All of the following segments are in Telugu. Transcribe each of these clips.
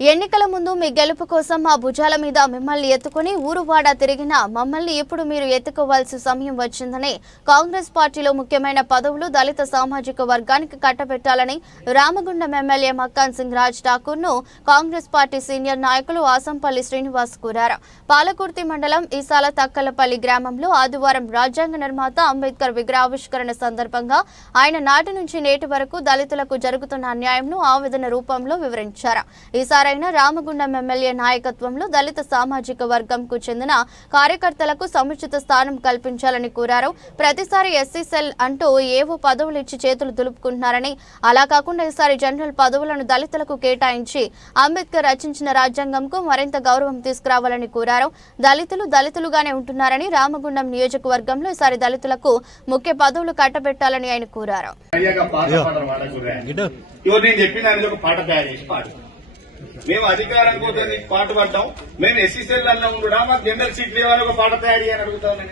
ఎన్నికల ముందు మీ గెలుపు కోసం మా భుజాల మీద మిమ్మల్ని ఎత్తుకుని ఊరువాడ తిరిగిన మమ్మల్ని ఇప్పుడు మీరు ఎత్తుకోవాల్సిన సమయం వచ్చిందని కాంగ్రెస్ పార్టీలో ముఖ్యమైన పదవులు దళిత సామాజిక వర్గానికి కట్టబెట్టాలని రామగుండం ఎమ్మెల్యే మక్కాన్ సింగ్ రాజ్ ఠాకూర్ను కాంగ్రెస్ పార్టీ సీనియర్ నాయకులు ఆసంపల్లి శ్రీనివాస్ కోరారు. పాలకుర్తి మండలం ఈసాల తక్కలపల్లి గ్రామంలో ఆదివారం రాజ్యాంగ నిర్మాత అంబేద్కర్ విగ్రహావిష్కరణ సందర్భంగా ఆయన నాటి నుంచి నేటి వరకు దళితులకు జరుగుతున్న అన్యాయంను ఆవేదన రూపంలో వివరించారు. ఈసారైన రామగుండం ఎమ్మెల్యే నాయకత్వంలో దళిత సామాజిక వర్గంకు చెందిన కార్యకర్తలకు సముచిత స్థానం కల్పించాలని కోరారు. ప్రతిసారి ఎస్సీ సెల్ అంటూ ఏవో పదవులు ఇచ్చి చేతులు దులుపుకుంటున్నారని అలా కాకుండా ఈసారి జనరల్ పదవులను దళితులకు కేటాయించి అంబేద్కర్ రచించిన రాజ్యాంగంకు మరింత గౌరవం తీసుకురావాలని కోరారు. దళితులు దళితులుగానే ఉంటున్నారని రామగుండం నియోజకవర్గంలో ఈసారి దళితులకు ముఖ్య పదవులు కట్టబెట్టాలని ఆయన కోరారు. మేము అధికారం కోసం నీకు పాట పడ్డాం. మేము ఎస్సీసీఎల్ అన్నా కూడా మాకు జనరల్ సీట్లు ఇవ్వాలి ఒక పాట తయారు చేయని అడుగుతాను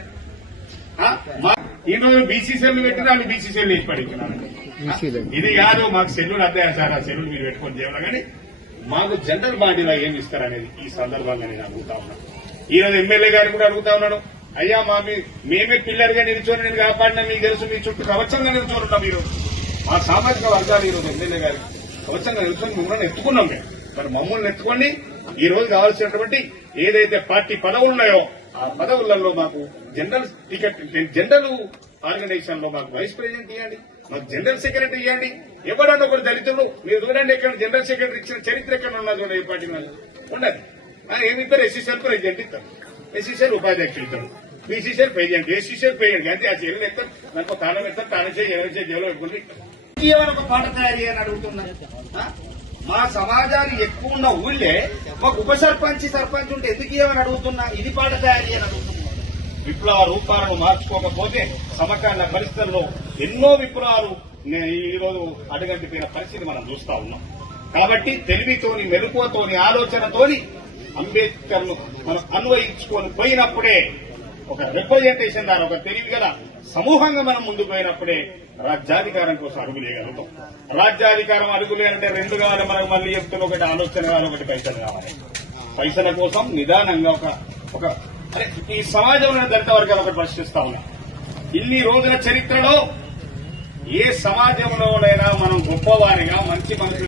ఈ రోజు బీసీసీఎల్ పెట్టిన వాళ్ళు. బీసీసీఎల్ వేసి ఇది కాదు మాకు సెల్లులు అద్దె సార్ ఆ సెల్లులు మీరు పెట్టుకొని చేయాలి కానీ మాకు జనరల్ బాడీలో ఏం ఇస్తారనేది ఈ సందర్భంగా నేను అడుగుతా ఉన్నాను ఈ రోజు ఎమ్మెల్యే గారిని కూడా అడుగుతా ఉన్నాను. అయ్యా మా మీ- మేమే పిల్లర్గా నిల్చొని నేను కాపాడినా మీకు తెలుసు మీ చుట్టూ కవచంగా నిల్చొని ఉన్నాం మీరు మా సామాజిక వర్గాలు ఈ రోజు ఎమ్మెల్యే గారు కవచంగా నిల్చొని మిమ్మల్ని ఎత్తుకున్నాం మేము. మరి మమ్మల్ని ఎత్తుకొని ఈ రోజు కావాల్సినటువంటి ఏదైతే పార్టీ పదవులు ఉన్నాయో ఆ పదవులలో మాకు జనరల్ టికెట్ జనరల్ ఆర్గనైజేషన్లో మాకు వైస్ ప్రెసిడెంట్ ఇవ్వండి మాకు జనరల్ సెక్రటరీ ఇవ్వండి. ఎవరన్నా ఒకరు దళితులు మీరు చూడండి ఎక్కడ జనరల్ సెక్రటరీ ఇచ్చిన చరిత్ర ఎక్కడ ఉన్నది చూడండి ఏ పార్టీ ఉండదు ఆయన ఏమి ఇస్తారు? ఎస్సీసీఎల్ ప్రెసిడెంట్ ఇస్తారు. ఎస్సీసీఎల్ ఉపాధ్యక్షులు ఇస్తారు. BCCL president SCCL president. అంతే ఆ చెల్లెలు ఎత్తారు. దానికి తాళం ఎత్తారు తాళం చేయి ఎవరి చేయి జైలు పెట్టుకుని ఏమైనా ఒక పాట తయారు చేయని అడుగుతున్నా ఆ? మా సమాజానికి ఎక్కువ ఉన్న ఊళ్ళే ఒక ఉప సర్పంచ్ సర్పంచ్ ఉంటే ఎందుకు ఏమని అడుగుతున్నా? ఇది పాట తయారీ అని అడుగుతున్నా. విప్లవ రూపాలను మార్చుకోకపోతే సమకాలీన పరిస్థితుల్లో ఎన్నో విప్లవాలు ఈరోజు ఈ అడుగంటిపోయిన పరిస్థితి మనం చూస్తా ఉన్నాం. కాబట్టి తెలివితోని మెలకువతోని ఆలోచనతోని అంబేద్కర్ను మనం అన్వయించుకొని పోయినప్పుడే ఒక రిప్రజెంటేషన్ ద్వారా ఒక తెలివి గల సమూహంగా మనం ముందుకు పోయినప్పుడే రాజ్యాధికారం కోసం అడుగులేయగలుగుతాం రాజ్యాధికారం అడుగులేనంటే రెండు కావాలి మనకు మళ్ళీ చెప్తున్న ఒకటి ఆలోచన కావాలి ఒకటి పైసలు కావాలి. పైసల కోసం నిదానంగా ఒక ఒక అరే ఈ సమాజంలో దళిత వర్గాలు ఒకటి ప్రశ్నిస్తా ఉన్నా. ఇన్ని రోజుల చరిత్రలో ఏ సమాజంలోనైనా మనం గొప్పవారిగా మంచి మనసు